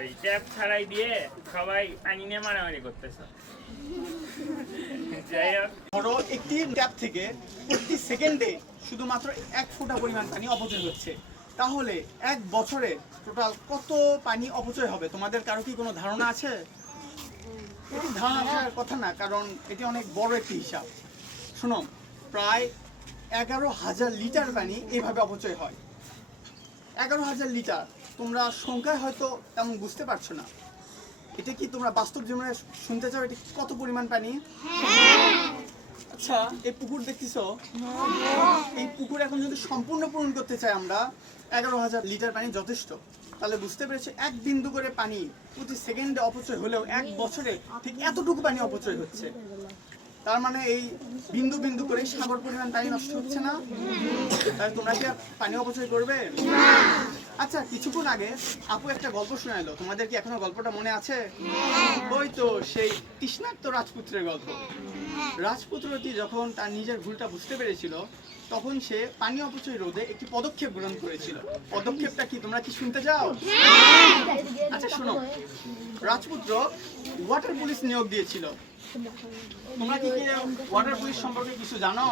ওই ট্যাপ ছাড়াই দিয়ে সবাই পানি নিয়ে মারামারি করতেছে। যাই হোক, ধরো একটি ট্যাপ থেকে প্রতি সেকেন্ডে শুধুমাত্র 1 ফোঁটা পরিমাণ পানি অপচয় হচ্ছে, তাহলে 1 বছরে টোটাল কত পানি অপচয় হবে? তোমাদের কারো কি কোনো ধারণা আছে? এটি ধারণা থাকার কথা না, কারণ এটি অনেক বড় একটি হিসাব। শোনো, প্রায় 11,000 লিটার পানি এইভাবে অপচয় হয়। 11,000 লিটার, তোমরা সংখ্যায় হয়তো তেমন বুঝতে পারছো না। এটা কি তোমরা বাস্তব জীবনে শুনতে চাও এটি কত পরিমাণ পানি? আচ্ছা, এই পুকুর দেখতেছো? এই পুকুর এখন যদি সম্পূর্ণ পূরণ করতে চাই আমরা, 11,000 লিটার পানি যথেষ্ট। তাহলে বুঝতে পেরেছি 1 বিন্দু করে পানি প্রতি সেকেন্ডে অপচয় হলেও 1 বছরে ঠিক এতটুকু পানি অপচয় হচ্ছে। তার মানে এই বিন্দু বিন্দু করে সাগর পরিমাণ পানি নষ্ট হচ্ছে না? তাহলে তোমরা কি আর পানি অপচয় করবে? আচ্ছা, কিছুক্ষণ আগে আপু একটা গল্প শোনাইলো, তোমাদের কি এখনো গল্পটা মনে আছে? ওই তো সেই তৃষ্ণার্ত রাজপুত্রের গল্প। রাজপুত্রটি যখন তার নিজের ভুলটা বুঝতে পেরেছিল, তখন সে পানি অপচয় রোধে একটি পদক্ষেপ গ্রহণ করেছিল। পদক্ষেপটা কি তোমরা কি শুনতে চাও? আচ্ছা শোনো, রাজপুত্র ওয়াটার পুলিশ নিয়োগ দিয়েছিল। তোমরা কি ওয়াটার পুলিশ সম্পর্কে কিছু জানো?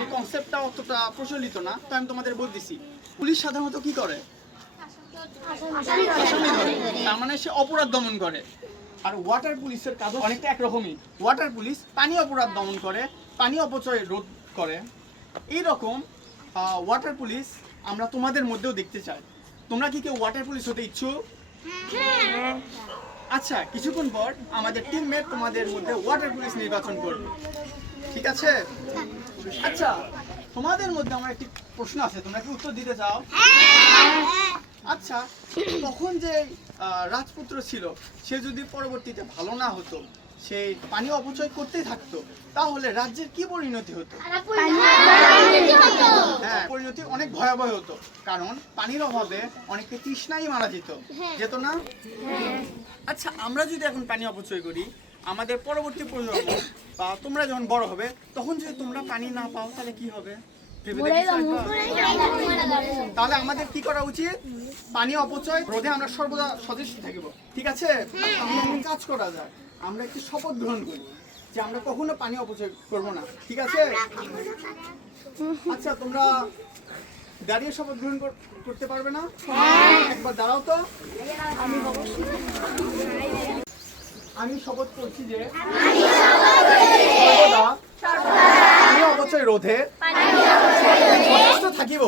এই কনসেপ্টটা অতটা প্রচলিত না, তো আমি তোমাদের বলতেছি। পুলিশ সাধারণত কি করে? আসামি ধরে। তার মানে সে অপরাধ দমন করে। আর ওয়াটার পুলিশের কাজ অনেকটা একরকমই। ওয়াটার পুলিশ পানি অপরাধ দমন করে, পানি অপচয় রোধ করে। এইরকম ওয়াটার পুলিশ আমরা তোমাদের মধ্যেও দেখতে চাই। তোমরা কি কেউ ওয়াটার পুলিশ হতে ইচ্ছুক? আচ্ছা, কিছুক্ষণ পর আমাদের টিমমেট তোমাদের মধ্যে ওয়াটার পুলিশ নির্বাচন করবে, ঠিক আছে? আচ্ছা, তোমাদের মধ্যে আমার একটি প্রশ্ন আছে, তোমরা কি উত্তর দিতে চাও? আচ্ছা, তখন যে রাজপুত্র ছিল, সে যদি পরবর্তীতে ভালো না হতো, সে পানি অপচয় করতেই থাকতো, তাহলে রাজ্যের কি পরিণতি হতো? হ্যাঁ, পরিণতি অনেক ভয়াবহ হতো, কারণ পানির অভাবে অনেকে তৃষ্ণায় মারা যেত না? আচ্ছা, আমরা যদি এখন পানি অপচয় করি, আমাদের পরবর্তী প্রজন্ম বা তোমরা যখন বড় হবে, তখন যদি তোমরা পানি না পাও, তাহলে কি হবে? তাহলে আমাদের কি করা উচিত? পানি অপচয় রোধে আমরা সর্বদা সচেষ্ট থাকব, ঠিক আছে? আমরা একটা কাজ করা যায়, আমরা একটি শপথ গ্রহণ করি যে আমরা কখনো পানি অপচয় করব না, ঠিক আছে? আচ্ছা, তোমরা দাঁড়িয়ে শপথ গ্রহণ করতে পারবে না? একবার দাঁড়াও তো। আমি শপথ করছি যে পানি অপচয় রোধে সচেষ্ট থাকিব।